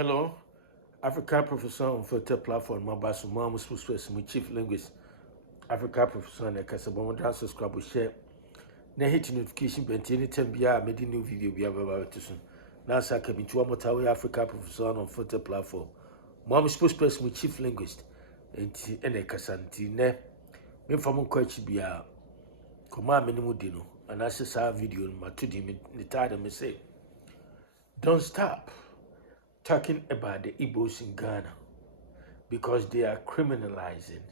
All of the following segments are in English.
Hello, Africa Professor on Filter Platform, my boss, Mom, my chief linguist, Africa Professor, and Casabon, subscribe, share. Na hit notification bell anytime be a made new video be about to soon. Now, I can be to one Africa Professor on Filter Platform. Mom, spokesperson, my chief linguist, and a Cassanti, ne, me from coach be a command minimum dino, and I saw video, my 2D, the title me say, don't stop talking about the Igbos in Ghana because they are criminalizing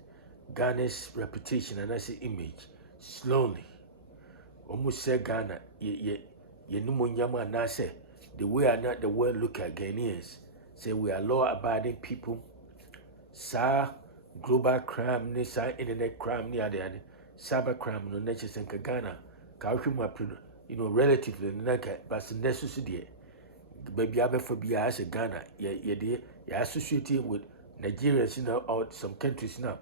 Ghana's reputation and as an image slowly. Almost say Ghana, ye no munyama na say the way are not the world look at Ghanaians. Say we are law-abiding people. Sa global crime, ni sa internet crime, ni ade cyber crime no nature senka Ghana. Ka relatively naka but necessary. Baby for be as a Ghana, ye associated with Nigerians or some countries now.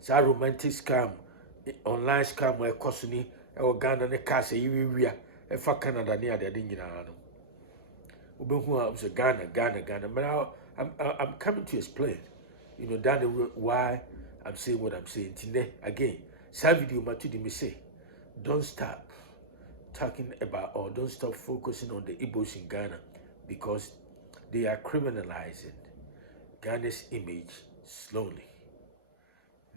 So romantic scam, online scam where costly or Ghana ne casa you a for Canada near the Dinginano. Ubu was a Ghana. But I'm coming to explain, down the road why I'm saying what I'm saying today. Again, some video matudi me say, don't stop talking about or don't stop focusing on the Igbos in Ghana because they are criminalizing Ghana's image slowly.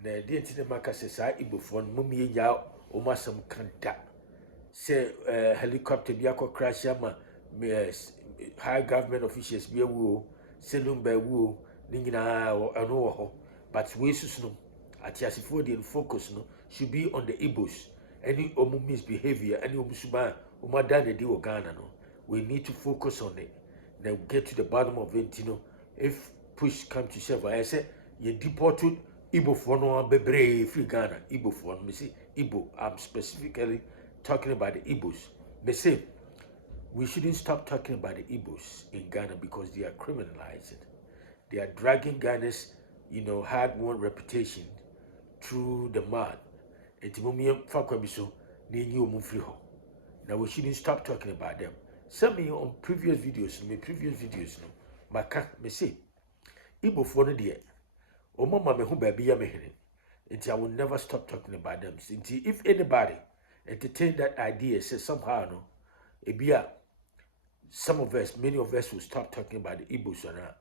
Na the internet market says I Igbo phone mummy ya omasam kanta say helicopter biako crash yama high government officials be wo selum be wo ningina ano ho but we susu atiasifo the focus no should be on the Igbos. Any misbehavior, any omusuba, umadane di Ghana no. We need to focus on it. Now get to the bottom of it, If push come to shove, I say you deported Igbo for no bebre free Ghana. Igbo for me say Igbo. I'm specifically talking about the Igbos. Me say we shouldn't stop talking about the Igbos in Ghana because they are criminalizing. They are dragging Ghana's, hard-won reputation through the mud. Now we shouldn't stop talking about them. Some me on previous videos, maka me say, Igbo for no dear. O mama me who baby me until I will never stop talking about them. Until if anybody entertain that idea, say somehow no, some of us, many of us will stop talking about the Igbos or not.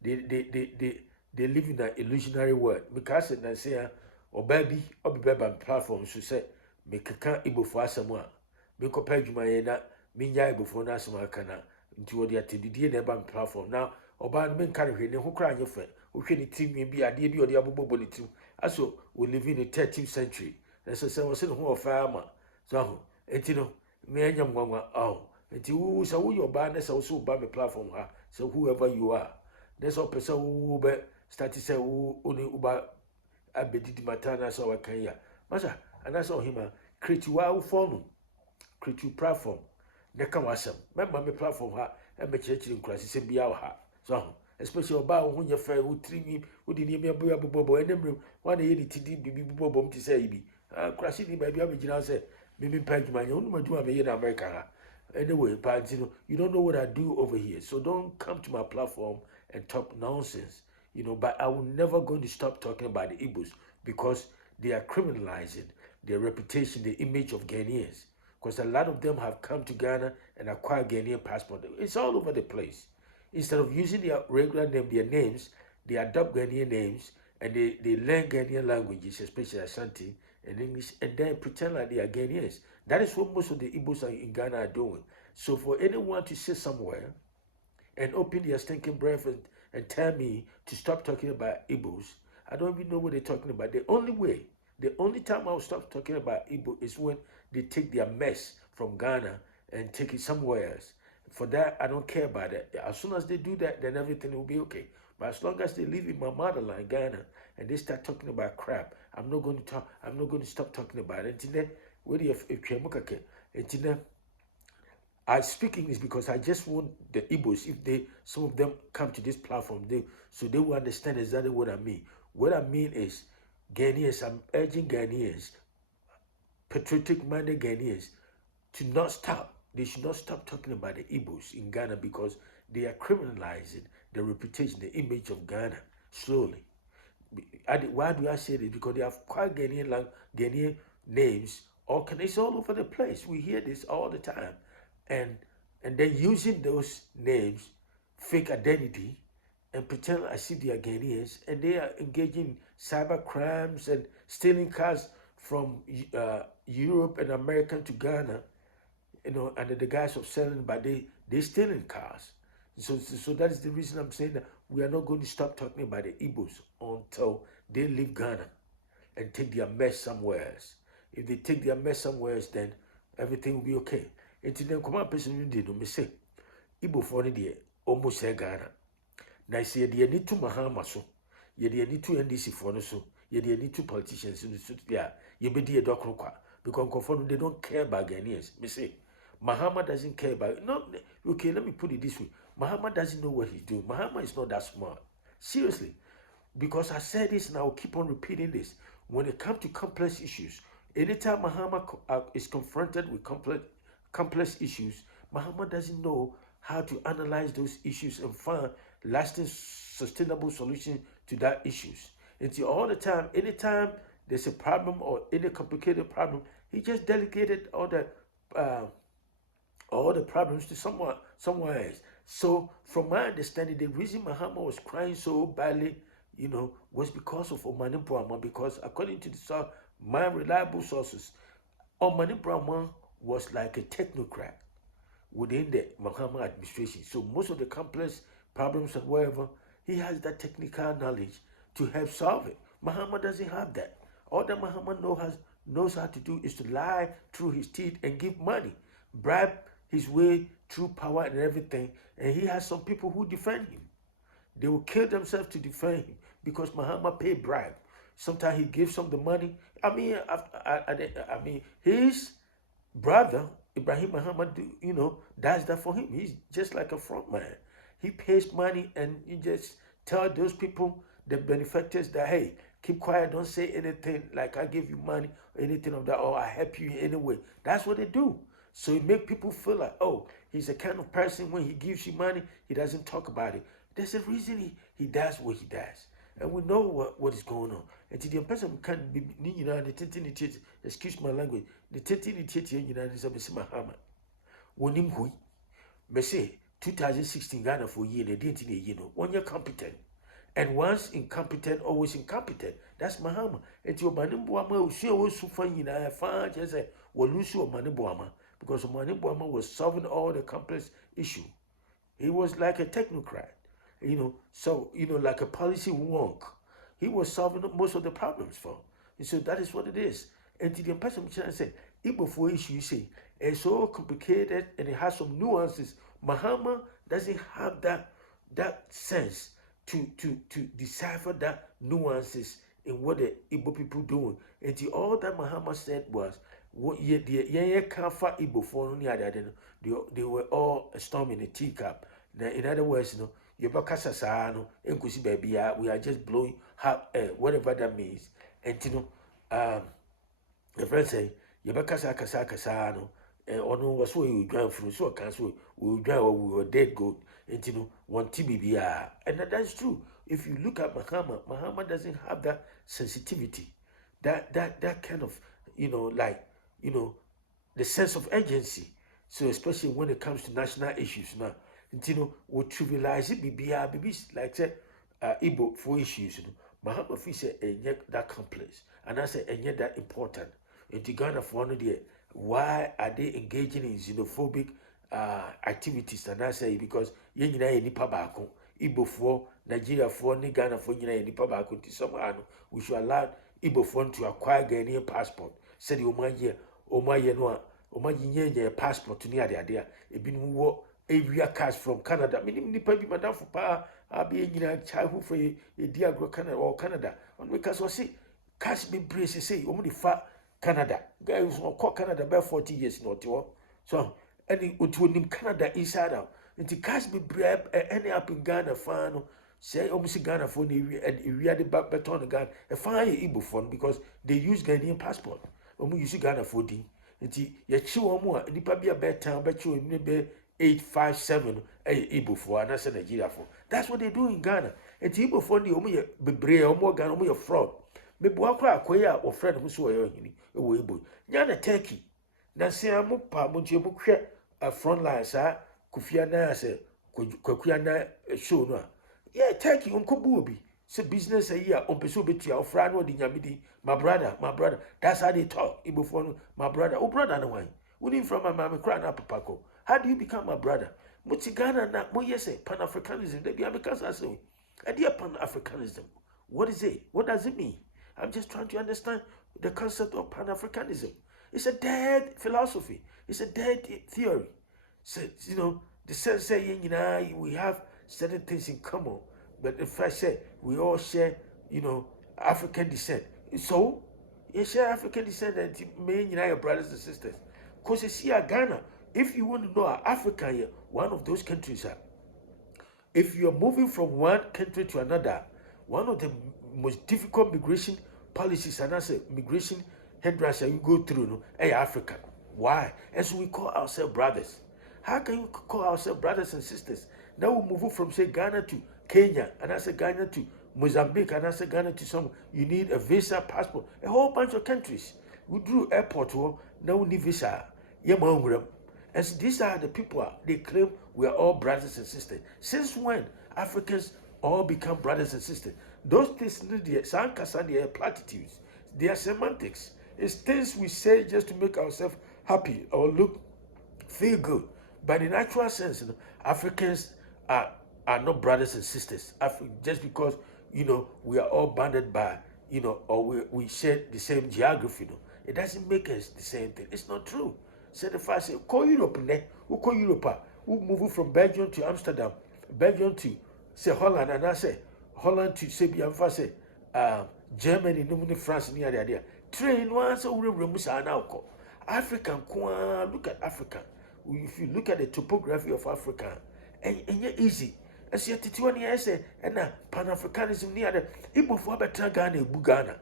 They live in an illusionary world. Because I say or baby or be platform so say me kaka Igbo for asama me ko page my na me nya Igbo for na asama kana nti wo de atedidie na eba platform now oba no me nka hwe ne ho kra anye fe wo hwe ni team bi ade bi ode abobobo ni team aso we live in the 13th century na so say wo se no ho ofa ama so ho enti no me anya mwanwa enti wo sa wo yo ba na sa wo so ba me platform ha so whoever you are there's a person who be start to say who only uba abedidi matana so wa kan ya masa anasa ohima create wa phone create platform de kan wasam member me platform ha e me chechiri nkurasi se bia wa ha so especially oba wo nya fa wo trimi wo di ni me bobo enemre wa na ye di tidi bibi bobo mti say ibi nkurasi ni ba bia me gina say me page manya unu maduma me ye na America ha anyway pantino you don't know what I do over here so don't come to my platform and talk nonsense. But I will never going to stop talking about the Igbos because they are criminalizing their reputation, the image of Ghanaians. Because a lot of them have come to Ghana and acquired Ghanaian passport. It's all over the place. Instead of using their regular name, their names, they adopt Ghanaian names and they learn Ghanaian languages, especially Ashanti and English, and then pretend like they are Ghanaians. That is what most of the Igbos in Ghana are doing. So for anyone to sit somewhere and open their stinking breath and tell me to stop talking about Igbos, I don't even know what they're talking about. The only time I'll stop talking about Igbo is when they take their mess from Ghana and take it somewhere else. For that, I don't care about it. As soon as they do that, then everything will be okay. But as long as they live in my motherland, Ghana, and they start talking about crap, I'm not going to stop talking about it. I speak English because I just want the Igbos, if some of them come to this platform, so they will understand exactly what I mean. What I mean is Ghanaians, I'm urging Ghanaians, patriotic-minded Ghanaians, to not stop. They should not stop talking about the Igbos in Ghana because they are criminalizing the reputation, the image of Ghana slowly. Why do I say this? Because they have quite Ghanaian names. It's all over the place. We hear this all the time, and they're using those names, fake identity, and pretend as if they are Ghanaians, and they are engaging in cyber crimes and stealing cars from Europe and America to Ghana, under the guise of selling, but they stealing cars. So that is the reason I'm saying that we are not going to stop talking about the Igbos until they leave Ghana and take their mess somewhere else. If they take their mess somewhere else, then everything will be okay. And then come on, person did no say Igbo for the almost say Ghana. Now say they need to Mahama so, ye they need to NDC for so, ye they need two politicians in the suit there. Ye be the doctor because conform they don't care about Ghanaians. Me say Mahama doesn't care about no. Okay, let me put it this way. Mahama doesn't know what he's doing. Mahama is not that smart. Seriously. Because I said this and I will keep on repeating this. When it comes to complex issues, anytime Mahama is confronted with complex issues, Mahama doesn't know how to analyze those issues and find lasting, sustainable solutions to that issues. Until all the time, anytime there's a problem or any complicated problem, he just delegated all the problems to someone else. So, from my understanding, the reason Mahama was crying so badly, was because of Omani Brahma. Because according to my reliable sources, Omani Brahma was like a technocrat within the Mahama administration. So, most of the complex problems and whatever, he has that technical knowledge to help solve it. Mahama doesn't have that. All that Mahama knows how to do is to lie through his teeth and give money, bribe his way through power and everything, and he has some people who defend him. They will kill themselves to defend him because Mahama paid bribe. Sometimes he gives some the money. I mean, his brother Ibrahim Muhammad, does that for him. He's just like a front man. He pays money and he just tell those people, the benefactors, that hey, keep quiet, don't say anything like I give you money or anything of that, or I help you in any way. That's what they do. So it make people feel like, oh, he's the kind of person when he gives you money, he doesn't talk about it. There's a reason he does what he does. And we know what is going on. And to the person can't be, the excuse my language, the United States Mahama. When him hui, me say 2016 Ghana for year, they didn't when you're competent. And once incompetent, always incompetent. That's Mahama. And to Manimbuama, she was so funny, I found just a Walusu Manibuama. Because Manibuama was solving all the complex issue. He was like a technocrat, like a policy wonk. He was solving most of the problems for. And so that is what it is. And to the person I said, Igbo for issue, you see, it's so complicated and it has some nuances. Mahama doesn't have that sense to decipher that nuances in what the Igbo people doing. And all that Mahama said was, what can't fight Igbo for they were all a storm in a teacup. Now, in other words, we are just blowing hot air, whatever that means. And the friend say, kasa and ono was so you drown through so cancel we drown we were dead goat and one TBBR. And that's true. If you look at Mahama doesn't have that sensitivity, that kind of the sense of urgency. So especially when it comes to national issues now, we trivialize it, BBR, like say Igbo for issues. Mahama fi say that complex, and I say and yet that important. In Ghana for one day, why are they engaging in xenophobic activities? And I say because yenina nipa baako, Igbo for Nigeria for ni Ghana for yenina nipa baako. Somehow we should allow Igbo for to acquire Ghanaian passport. Said the Omaye no Omaye passport to near the idea. A bin wo area cars from Canada. Meaning nipa bi madam for pa abi yenina childhood for a diagro Canada or Canada. On because we see cash be brace say only fa Canada. Guys who call Canada about 40 years not to. So any utunim Canada inside out. Into cash be brave any up in Ghana fan say almost Ghana for the we are the baton again a fine Igbo phone because they use Ghanaian passport. Use Ghana for the. Nti ye chi wo mo nipa bia be tan be chi o ni be 857 Igbo for and that's Nigeria for. That's what they do in Ghana. And Igbo for the Omo Bebre, Omo Ghana, Omo fraud. Me Boakra Koya or friend who saw you Igbo. Yana Turkey. Na se amupa munche mukwe a front line sa kufia na se kwakua na show no. Yeah, Turkey unkobu obi. Se business a year on peso betia ofra no di nyamidi. My brother. That's how they talk. Igbo for my brother. Oh brother no wine. We from my mama cry na papako. How do you become my brother? Muti Ghana na mo yese Pan-Africanism. They be Americans are saying. Idea Pan-Africanism. What is it? What does it mean? I'm just trying to understand the concept of Pan-Africanism. It's a dead philosophy. It's a dead theory. So, you know, the sense saying, you know, we have certain things in common. But if I say we all share, you know, African descent. So, you share African descent and may you know your brothers and sisters. Because you see Ghana, if you want to know Africa, one of those countries, if you're moving from one country to another, one of the most difficult migration policies and that's a migration hindrance you go through, no, hey, Africa. Why? And so we call ourselves brothers. How can you call ourselves brothers and sisters? Now we move from, say, Ghana to Kenya, and I say Ghana to Mozambique, and I say Ghana to some. You need a visa, passport, a whole bunch of countries. We drew airport, now we need visa. And so these are the people, they claim we are all brothers and sisters. Since when Africans all become brothers and sisters? Those things, they are platitudes, they are semantics. It's things we say just to make ourselves happy or feel good. But in actual sense, you know, Africans are not brothers and sisters. Just because, you know, we are all bounded by, you know, or we share the same geography, you know, it doesn't make us the same thing. It's not true. So the fact say, call Europe, who call Europe, who move from Belgium to Amsterdam, Belgium to, say, Holland, and I say, Holland to, say, Germany, no France, near the idea. Train once over Remusa now. African, look at Africa. If you look at the topography of Africa, and yet easy. As yet, 20 years, and Pan-Africanism near the Igbo for better Ghana, Bugana.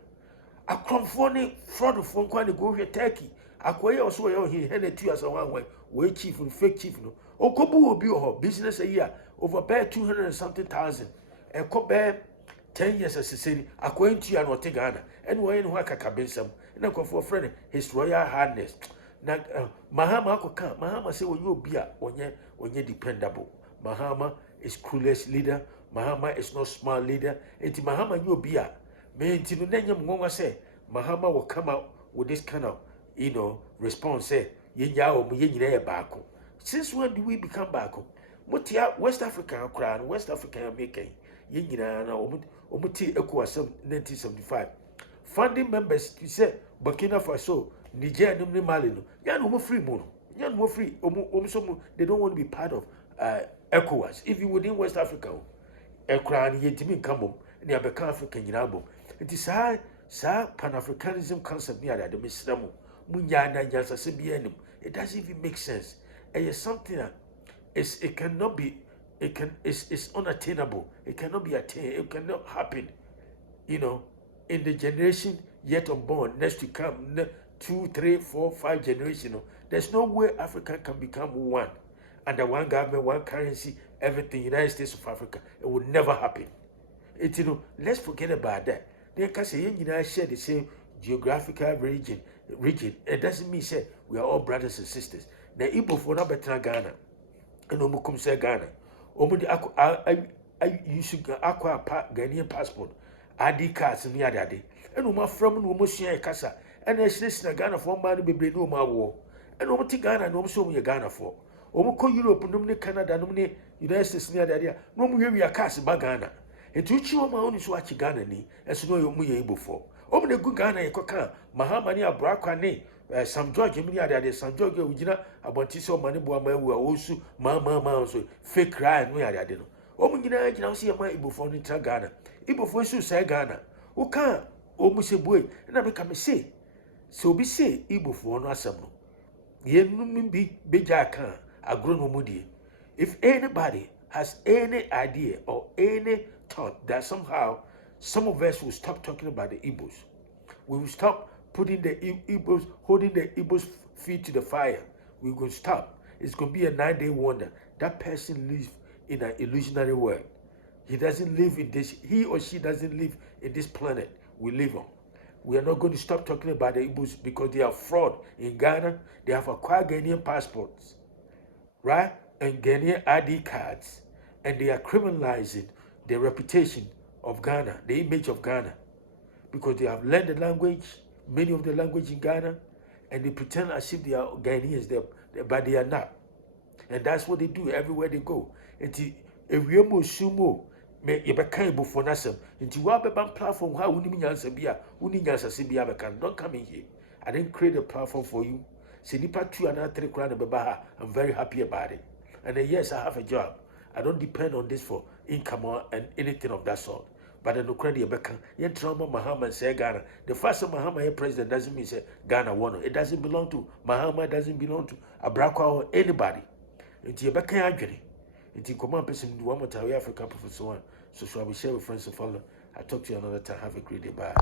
A cromphone, fraud of one kind of go here, Turkey. A quay also here, and 2 years away, way chief and fake chief. No, Okobu will be her business a year, over bare 200 and something thousand. And Kobe 10 years as a city, according to you and what Ghana, and when Waka Kabisam, and I go for a friend, His Royal Highness. Mahama Koka, Mahama say, when you be when you're dependable. Mahama is coolest leader, Mahama is not smart leader, and Mahama you be a man to Nanyam say, Mahama will come out with this kind of, you know, response, say, Yao, Bako. Since when do we become Bako? Mutia, West African crown, West African making, Yina, Omuti ECOWAS 1975. Funding members, he said, Burkina Faso, Niger, Mali, Yan free mono, Yan more free, they don't want to be part of ECOWAS. If you within West Africa, a crown yet me come near Becca African Yinabo. It is high, sir, Pan-Africanism concept near the Misramo, Munyana Yansa Sibianum. It doesn't even make sense. And it's something that it cannot be, it's unattainable. It cannot be attained, it cannot happen, you know, in the generation yet unborn, next to come, 2, 3, 4, 5 generations. There's no way Africa can become one. Under one government, one currency, everything, United States of Africa. It would never happen. It, you know, let's forget about that. They can say, you know, share the same geographical region. It doesn't mean, say, we are all brothers and sisters. The Igbo for not better Ghana. And Omukum say Ghana. You should acquire Ghanaian passport. ID cards and yada. And Uma from Umusia Casa. And there's this Ghana for man be no more war. And Omati Ghana, no so me Ghana for. Omoko Europe, nomine Canada, nomine United States near the idea. No more we are cast by Ghana. And to you, my own is watching Ghana, as no you able for. Open the good Ghana, Koka, Mahamania Brakane, some George, Emilia, some George, Ujina, Abontiso, Manibu, we are also Mamma, fake cry, and we are there. Omina, now see a my Ibo for Ghana. Ibo for you say Ghana. Who can't? Almost a boy, and I become a say. So be say, Ibo for no assembly. Ye be Bejakan, a grown moody. If anybody has any idea or any thought that somehow some of us will stop talking about the Igbos, we will stop putting the Igbos, holding the Igbos feet to the fire. We will stop. it's going to be a 9-day wonder. That person lives in an illusionary world. He doesn't live in this, he or she doesn't live in this planet we live on. We are not going to stop talking about the Igbos because they are fraud. In Ghana, they have acquired Ghanaian passports, right? And Ghanaian ID cards. And they are criminalizing the reputation of Ghana, the image of Ghana. Because they have learned the language, many of the language in Ghana, and they pretend as if they are Ghanaians, but they are not. And that's what they do everywhere they go. And if we sumo, you become before Nassim. Into what platform, how would you answer be a don't come in here. I didn't create a platform for you. See, Nipa 2 and 3 crown Babaha. I'm very happy about it. And then, yes, I have a job. I don't depend on this for income or and anything of that sort. But the credit Becca, yet trauma Muhammad say Ghana. The first time Muhammad president doesn't mean say Ghana won. It doesn't belong to Muhammad, doesn't belong to Abraka or anybody. It's your Becca Agony. It's in command person do one more time African professor one. So shall we share with friends and follow. I talk to you another time. Have a great day. Bye.